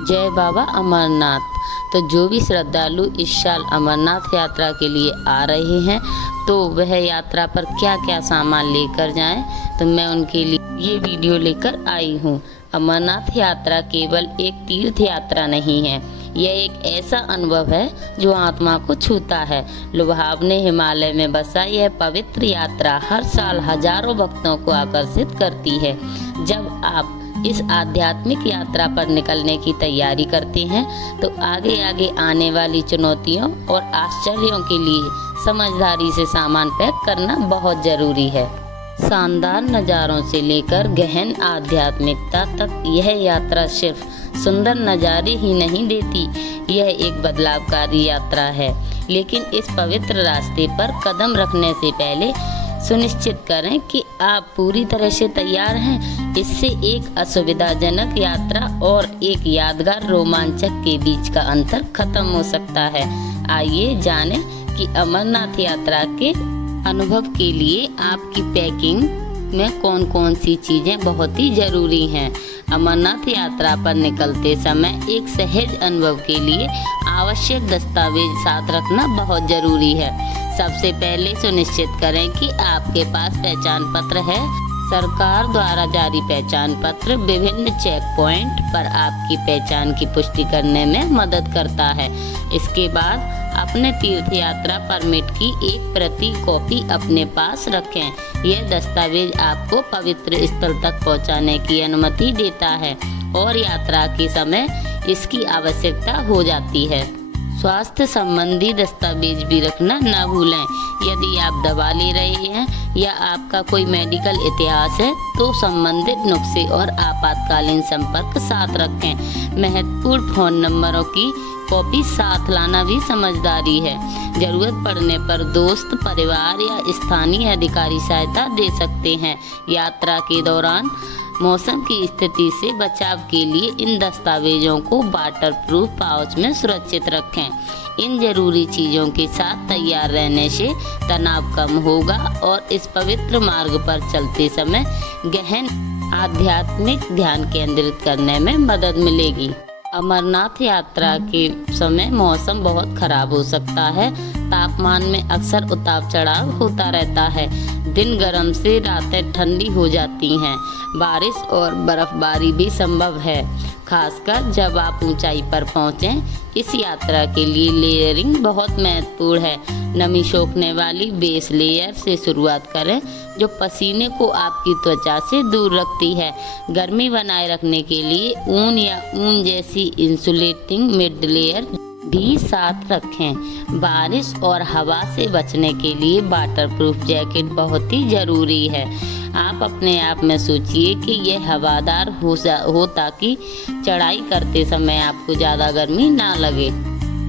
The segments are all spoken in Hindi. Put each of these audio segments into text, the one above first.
जय बाबा अमरनाथ। तो जो भी श्रद्धालु इस साल अमरनाथ यात्रा के लिए आ रहे हैं तो वह यात्रा पर क्या क्या सामान लेकर जाएं, तो मैं उनके लिए ये वीडियो लेकर आई हूँ। अमरनाथ यात्रा केवल एक तीर्थ यात्रा नहीं है, यह एक ऐसा अनुभव है जो आत्मा को छूता है। लुभावने हिमालय में बसा यह पवित्र यात्रा हर साल हजारों भक्तों को आकर्षित करती है। जब आप इस आध्यात्मिक यात्रा पर निकलने की तैयारी करते हैं तो आगे आगे आने वाली चुनौतियों और आश्चर्यों के लिए समझदारी से सामान पैक करना बहुत ज़रूरी है। शानदार नज़ारों से लेकर गहन आध्यात्मिकता तक यह यात्रा सिर्फ सुंदर नज़ारे ही नहीं देती, यह एक बदलावकारी यात्रा है। लेकिन इस पवित्र रास्ते पर कदम रखने से पहले सुनिश्चित करें कि आप पूरी तरह से तैयार हैं। इससे एक असुविधाजनक यात्रा और एक यादगार रोमांचक के बीच का अंतर खत्म हो सकता है। आइए जानें कि अमरनाथ यात्रा के अनुभव के लिए आपकी पैकिंग में कौन कौन सी चीज़ें बहुत ही ज़रूरी हैं। अमरनाथ यात्रा पर निकलते समय एक सहज अनुभव के लिए आवश्यक दस्तावेज साथ रखना बहुत ज़रूरी है। सबसे पहले सुनिश्चित करें कि आपके पास पहचान पत्र है। सरकार द्वारा जारी पहचान पत्र विभिन्न चेक पॉइंट पर आपकी पहचान की पुष्टि करने में मदद करता है। इसके बाद अपने तीर्थ यात्रा परमिट की एक प्रति कॉपी अपने पास रखें। यह दस्तावेज आपको पवित्र स्थल तक पहुंचाने की अनुमति देता है और यात्रा के समय इसकी आवश्यकता हो जाती है। स्वास्थ्य संबंधी दस्तावेज भी रखना न भूलें। यदि आप दवा ले रहे हैं या आपका कोई मेडिकल इतिहास है तो संबंधित नुस्खे और आपातकालीन संपर्क साथ रखें। महत्वपूर्ण फ़ोन नंबरों की कॉपी साथ लाना भी समझदारी है। जरूरत पड़ने पर दोस्त, परिवार या स्थानीय अधिकारी सहायता दे सकते हैं। यात्रा के दौरान मौसम की स्थिति से बचाव के लिए इन दस्तावेजों को वाटरप्रूफ पाउच में सुरक्षित रखें। इन जरूरी चीज़ों के साथ तैयार रहने से तनाव कम होगा और इस पवित्र मार्ग पर चलते समय गहन आध्यात्मिक ध्यान केंद्रित करने में मदद मिलेगी। अमरनाथ यात्रा के समय मौसम बहुत खराब हो सकता है। तापमान में अक्सर उतार चढ़ाव होता रहता है। दिन गर्म से रातें ठंडी हो जाती हैं। बारिश और बर्फबारी भी संभव है, खासकर जब आप ऊंचाई पर पहुंचें। इस यात्रा के लिए लेयरिंग बहुत महत्वपूर्ण है। नमी सोखने वाली बेस लेयर से शुरुआत करें जो पसीने को आपकी त्वचा से दूर रखती है। गर्मी बनाए रखने के लिए ऊन या ऊन जैसी इंसुलेटिंग मिड लेयर भी साथ रखें। बारिश और हवा से बचने के लिए वाटरप्रूफ जैकेट बहुत ही ज़रूरी है। आप अपने आप में सोचिए कि यह हवादार हो ताकि चढ़ाई करते समय आपको ज़्यादा गर्मी ना लगे।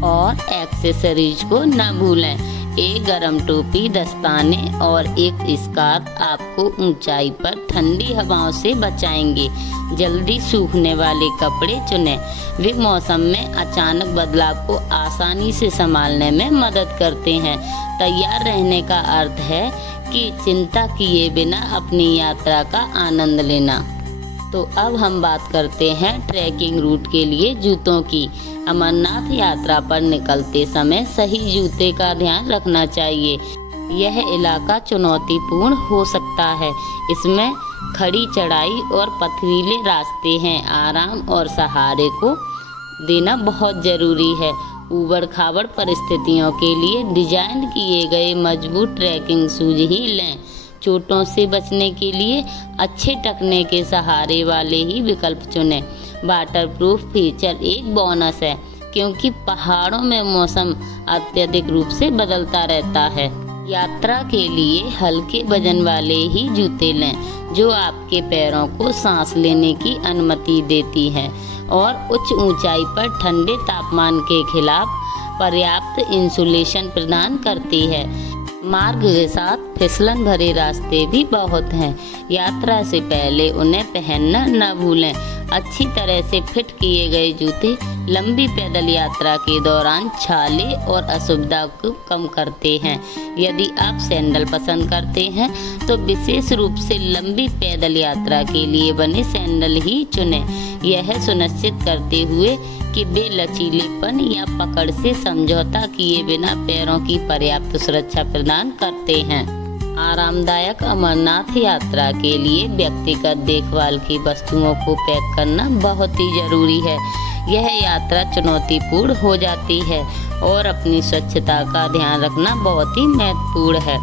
और एक्सेसरीज को न भूलें। एक गर्म टोपी, दस्ताने और एक स्कार्फ आपको ऊंचाई पर ठंडी हवाओं से बचाएंगे। जल्दी सूखने वाले कपड़े चुनें, वे मौसम में अचानक बदलाव को आसानी से संभालने में मदद करते हैं। तैयार रहने का अर्थ है कि चिंता किए बिना अपनी यात्रा का आनंद लेना। तो अब हम बात करते हैं ट्रैकिंग रूट के लिए जूतों की। अमरनाथ यात्रा पर निकलते समय सही जूते का ध्यान रखना चाहिए। यह इलाका चुनौतीपूर्ण हो सकता है। इसमें खड़ी चढ़ाई और पथरीले रास्ते हैं। आराम और सहारे को देना बहुत ज़रूरी है। ऊबड़ खाबड़ परिस्थितियों के लिए डिजाइन किए गए मजबूत ट्रैकिंग शूज ही लें। चोटों से बचने के लिए अच्छे टकने के सहारे वाले ही विकल्प चुनें। वाटरप्रूफ फीचर एक बोनस है क्योंकि पहाड़ों में मौसम अत्यधिक रूप से बदलता रहता है। यात्रा के लिए हल्के वजन वाले ही जूते लें जो आपके पैरों को सांस लेने की अनुमति देती है और उच्च ऊंचाई पर ठंडे तापमान के खिलाफ पर्याप्त इंसुलेशन प्रदान करती है। मार्ग के साथ फिसलन भरे रास्ते भी बहुत हैं। यात्रा से पहले उन्हें पहनना न भूलें। अच्छी तरह से फिट किए गए जूते लंबी पैदल यात्रा के दौरान छाले और असुविधा को कम करते हैं। यदि आप सैंडल पसंद करते हैं तो विशेष रूप से लंबी पैदल यात्रा के लिए बने सैंडल ही चुनें। यह सुनिश्चित करते हुए कि वे लचीलेपन या पकड़ से समझौता किए बिना पैरों की पर्याप्त सुरक्षा प्रदान करते हैं। आरामदायक अमरनाथ यात्रा के लिए व्यक्तिगत देखभाल की वस्तुओं को पैक करना बहुत ही जरूरी है। यह यात्रा चुनौतीपूर्ण हो जाती है और अपनी स्वच्छता का ध्यान रखना बहुत ही महत्वपूर्ण है,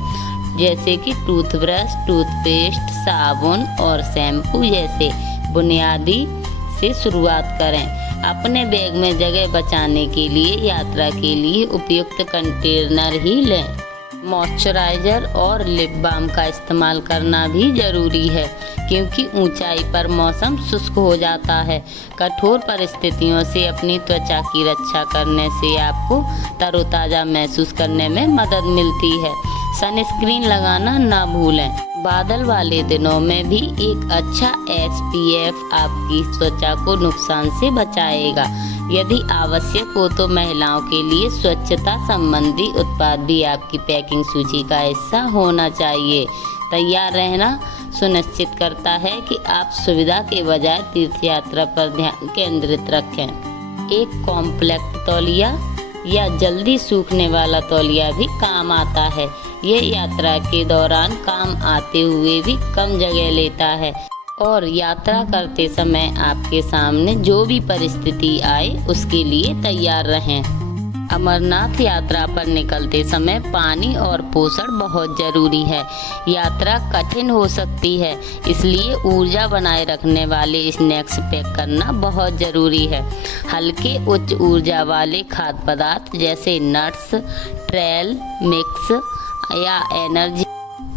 जैसे कि टूथब्रश, टूथपेस्ट, साबुन और शैम्पू जैसे बुनियादी से शुरुआत करें। अपने बैग में जगह बचाने के लिए यात्रा के लिए उपयुक्त कंटेनर ही लें। मॉइस्चराइज़र और लिप बाम का इस्तेमाल करना भी ज़रूरी है, क्योंकि ऊंचाई पर मौसम शुष्क हो जाता है। कठोर परिस्थितियों से अपनी त्वचा की रक्षा करने से आपको तरोताज़ा महसूस करने में मदद मिलती है। सनस्क्रीन लगाना ना भूलें। बादल वाले दिनों में भी एक अच्छा SPF आपकी त्वचा को नुकसान से बचाएगा। यदि आवश्यक हो तो महिलाओं के लिए स्वच्छता संबंधी उत्पाद भी आपकी पैकिंग सूची का हिस्सा होना चाहिए। तैयार रहना सुनिश्चित करता है कि आप सुविधा के बजाय तीर्थ यात्रा पर ध्यान केंद्रित रखें। एक कॉम्पैक्ट तौलिया या जल्दी सूखने वाला तौलिया भी काम आता है। ये यात्रा के दौरान काम आते हुए भी कम जगह लेता है और यात्रा करते समय आपके सामने जो भी परिस्थिति आए उसके लिए तैयार रहें। अमरनाथ यात्रा पर निकलते समय पानी और पोषण बहुत ज़रूरी है। यात्रा कठिन हो सकती है, इसलिए ऊर्जा बनाए रखने वाले स्नैक्स पैक करना बहुत ज़रूरी है। हल्के उच्च ऊर्जा वाले खाद्य पदार्थ जैसे नट्स, ट्रेल मिक्स या एनर्जी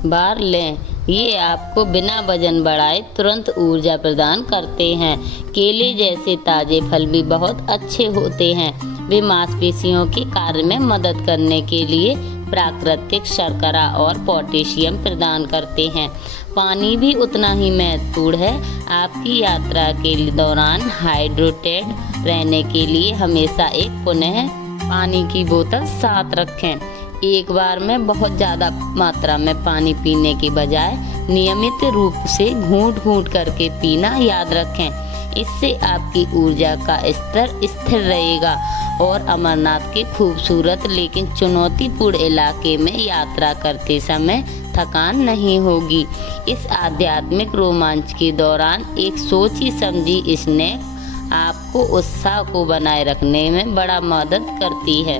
बार लें। ये आपको बिना वजन बढ़ाए तुरंत ऊर्जा प्रदान करते हैं। केले जैसे ताज़े फल भी बहुत अच्छे होते हैं। वे मांसपेशियों के कार्य में मदद करने के लिए प्राकृतिक शर्करा और पोटेशियम प्रदान करते हैं। पानी भी उतना ही महत्वपूर्ण है। आपकी यात्रा के दौरान हाइड्रेटेड रहने के लिए हमेशा एक पुनः पानी की बोतल साथ रखें। एक बार में बहुत ज़्यादा मात्रा में पानी पीने के बजाय नियमित रूप से घूंट-घूंट करके पीना याद रखें। इससे आपकी ऊर्जा का स्तर स्थिर रहेगा और अमरनाथ के खूबसूरत लेकिन चुनौतीपूर्ण इलाके में यात्रा करते समय थकान नहीं होगी। इस आध्यात्मिक रोमांच के दौरान एक सोची समझी स्नैक आपको उत्साह को बनाए रखने में बड़ा मदद करती है।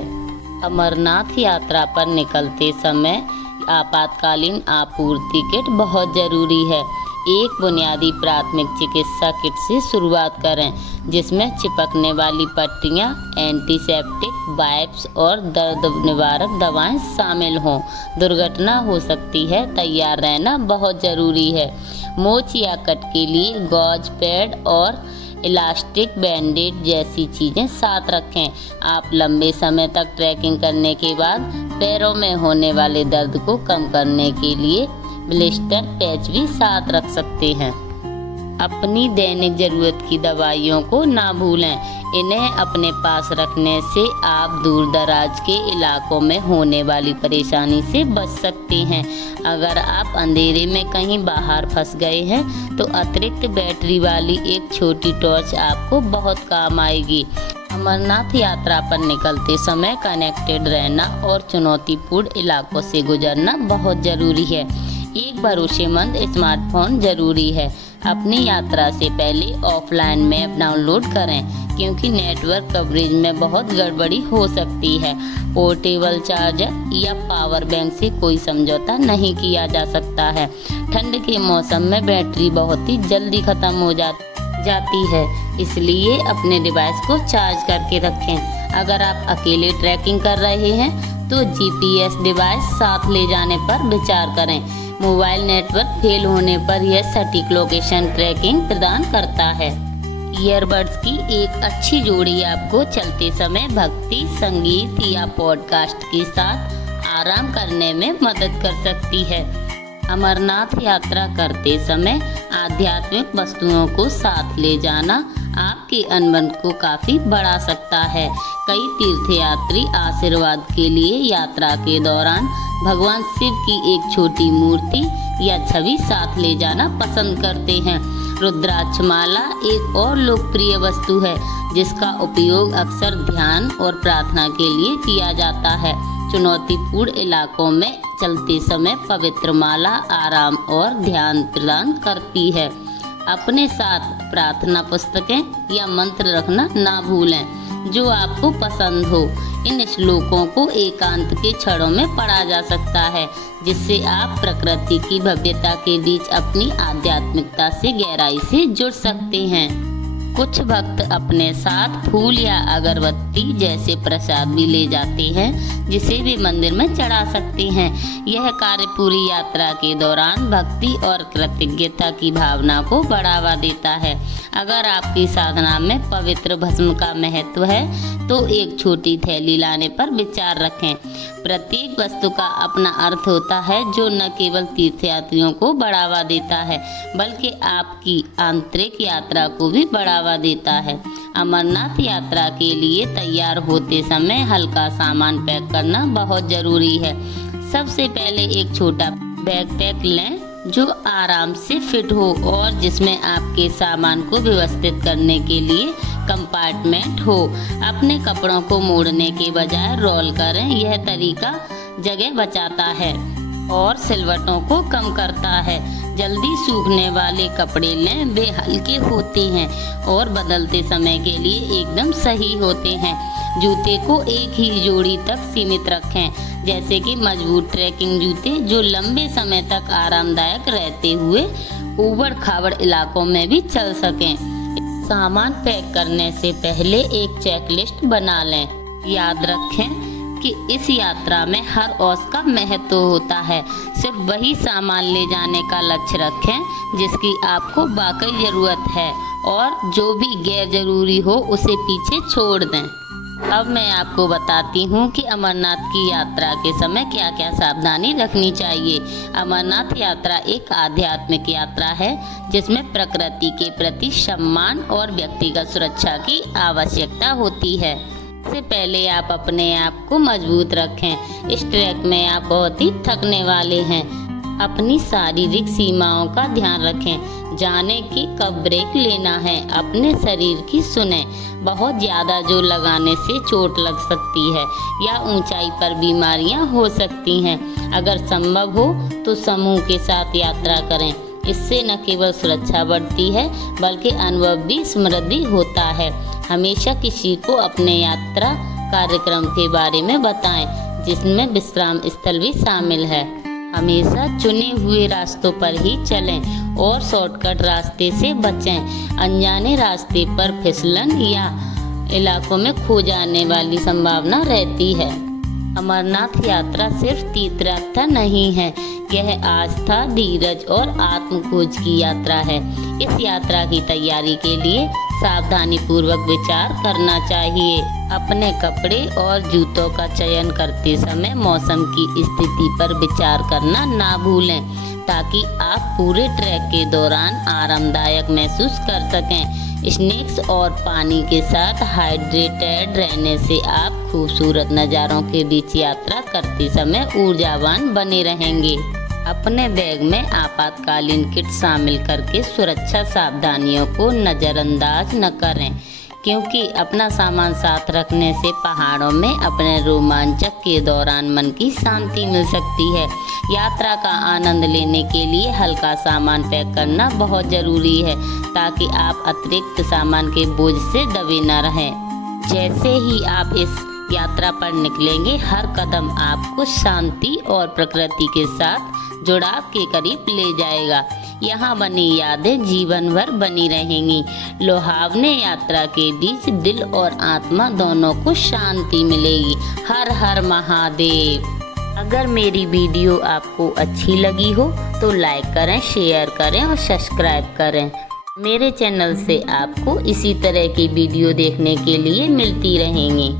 अमरनाथ यात्रा पर निकलते समय आपातकालीन आपूर्ति किट बहुत ज़रूरी है। एक बुनियादी प्राथमिक चिकित्सा किट से शुरुआत करें, जिसमें चिपकने वाली पट्टियाँ, एंटीसेप्टिक वाइप्स और दर्द निवारक दवाएं शामिल हों। दुर्घटना हो सकती है, तैयार रहना बहुत ज़रूरी है। मोच या कट के लिए गॉज पैड और इलास्टिक बैंडेड जैसी चीज़ें साथ रखें। आप लंबे समय तक ट्रैकिंग करने के बाद पैरों में होने वाले दर्द को कम करने के लिए ब्लिस्टर पैच भी साथ रख सकते हैं। अपनी दैनिक ज़रूरत की दवाइयों को ना भूलें। इन्हें अपने पास रखने से आप दूर दराज के इलाकों में होने वाली परेशानी से बच सकते हैं। अगर आप अंधेरे में कहीं बाहर फंस गए हैं तो अतिरिक्त बैटरी वाली एक छोटी टॉर्च आपको बहुत काम आएगी। अमरनाथ यात्रा पर निकलते समय कनेक्टेड रहना और चुनौतीपूर्ण इलाकों से गुजरना बहुत ज़रूरी है। एक भरोसेमंद स्मार्टफोन ज़रूरी है। अपनी यात्रा से पहले ऑफलाइन मैप डाउनलोड करें, क्योंकि नेटवर्क कवरेज में बहुत गड़बड़ी हो सकती है। पोर्टेबल चार्जर या पावर बैंक से कोई समझौता नहीं किया जा सकता है। ठंड के मौसम में बैटरी बहुत ही जल्दी ख़त्म हो जाती है, इसलिए अपने डिवाइस को चार्ज करके रखें। अगर आप अकेले ट्रैकिंग कर रहे हैं तो GPS डिवाइस साथ ले जाने पर विचार करें। मोबाइल नेटवर्क फेल होने पर यह सटीक लोकेशन ट्रैकिंग प्रदान करता है। ईयरबड्स की एक अच्छी जोड़ी आपको चलते समय भक्ति संगीत या पॉडकास्ट के साथ आराम करने में मदद कर सकती है। अमरनाथ यात्रा करते समय आध्यात्मिक वस्तुओं को साथ ले जाना आपके अनुभव को काफ़ी बढ़ा सकता है। कई तीर्थयात्री आशीर्वाद के लिए यात्रा के दौरान भगवान शिव की एक छोटी मूर्ति या छवि साथ ले जाना पसंद करते हैं। रुद्राक्ष माला एक और लोकप्रिय वस्तु है जिसका उपयोग अक्सर ध्यान और प्रार्थना के लिए किया जाता है। चुनौतीपूर्ण इलाकों में चलते समय पवित्र माला आराम और ध्यान प्रदान करती है। अपने साथ प्रार्थना पुस्तकें या मंत्र रखना ना भूलें जो आपको पसंद हो। इन श्लोकों को एकांत के क्षणों में पढ़ा जा सकता है जिससे आप प्रकृति की भव्यता के बीच अपनी आध्यात्मिकता से गहराई से जुड़ सकते हैं। कुछ भक्त अपने साथ फूल या अगरबत्ती जैसे प्रसाद भी ले जाते हैं जिसे भी मंदिर में चढ़ा सकते हैं। यह कार्य पूरी यात्रा के दौरान भक्ति और कृतज्ञता की भावना को बढ़ावा देता है। अगर आपकी साधना में पवित्र भस्म का महत्व है तो एक छोटी थैली लाने पर विचार रखें। प्रत्येक वस्तु का अपना अर्थ होता है जो न केवल तीर्थयात्रियों को बढ़ावा देता है बल्कि आपकी आंतरिक यात्रा को भी बढ़ावा देता है। अमरनाथ यात्रा के लिए तैयार होते समय हल्का सामान पैक करना बहुत जरूरी है। सबसे पहले एक छोटा बैकपैक लें जो आराम से फिट हो और जिसमें आपके सामान को व्यवस्थित करने के लिए कंपार्टमेंट हो। अपने कपड़ों को मोड़ने के बजाय रोल करें। यह तरीका जगह बचाता है और सिलवटों को कम करता है। जल्दी सूखने वाले कपड़े लें, वे हल्के होते हैं और बदलते समय के लिए एकदम सही होते हैं। जूते को एक ही जोड़ी तक सीमित रखें, जैसे कि मजबूत ट्रैकिंग जूते जो लंबे समय तक आरामदायक रहते हुए ऊबड़ खाबड़ इलाकों में भी चल सकें। सामान पैक करने से पहले एक चेकलिस्ट बना लें। याद रखें कि इस यात्रा में हर औस का महत्व होता है। सिर्फ वही सामान ले जाने का लक्ष्य रखें जिसकी आपको वाकई ज़रूरत है और जो भी गैर जरूरी हो उसे पीछे छोड़ दें। अब मैं आपको बताती हूँ कि अमरनाथ की यात्रा के समय क्या क्या सावधानी रखनी चाहिए। अमरनाथ यात्रा एक आध्यात्मिक यात्रा है जिसमें प्रकृति के प्रति सम्मान और व्यक्तिगत सुरक्षा की आवश्यकता होती है। सबसे पहले आप अपने आप को मजबूत रखें। इस ट्रैक में आप बहुत ही थकने वाले हैं। अपनी शारीरिक सीमाओं का ध्यान रखें। जाने कि कब ब्रेक लेना है। अपने शरीर की सुने। बहुत ज़्यादा जोर लगाने से चोट लग सकती है या ऊंचाई पर बीमारियां हो सकती हैं। अगर संभव हो तो समूह के साथ यात्रा करें। इससे न केवल सुरक्षा बढ़ती है बल्कि अनुभव भी समृद्धि होता है। हमेशा किसी को अपने यात्रा कार्यक्रम के बारे में बताएं जिसमें विश्राम स्थल भी शामिल है। हमेशा चुने हुए रास्तों पर ही चलें और शॉर्टकट रास्ते से बचें। अनजाने रास्ते पर फिसलन या इलाकों में खो जाने वाली संभावना रहती है। अमरनाथ यात्रा सिर्फ तीर्थ यात्रा नहीं है, यह आस्था, धीरज और आत्मखोज की यात्रा है। इस यात्रा की तैयारी के लिए सावधानी पूर्वक विचार करना चाहिए। अपने कपड़े और जूतों का चयन करते समय मौसम की स्थिति पर विचार करना ना भूलें ताकि आप पूरे ट्रैक के दौरान आरामदायक महसूस कर सकें। स्नैक्स और पानी के साथ हाइड्रेटेड रहने से आप खूबसूरत नज़ारों के बीच यात्रा करते समय ऊर्जावान बने रहेंगे। अपने बैग में आपातकालीन किट शामिल करके सुरक्षा सावधानियों को नज़रअंदाज न करें क्योंकि अपना सामान साथ रखने से पहाड़ों में अपने रोमांचक के दौरान मन की शांति मिल सकती है। यात्रा का आनंद लेने के लिए हल्का सामान पैक करना बहुत ज़रूरी है ताकि आप अतिरिक्त सामान के बोझ से दबे न रहें। जैसे ही आप इस यात्रा पर निकलेंगे, हर कदम आपको शांति और प्रकृति के साथ जुड़ाव के करीब ले जाएगा। यहाँ बनी यादें जीवन भर बनी रहेंगी। लुभावने यात्रा के बीच दिल और आत्मा दोनों को शांति मिलेगी। हर हर महादेव। अगर मेरी वीडियो आपको अच्छी लगी हो तो लाइक करें, शेयर करें और सब्सक्राइब करें। मेरे चैनल से आपको इसी तरह की वीडियो देखने के लिए मिलती रहेंगी।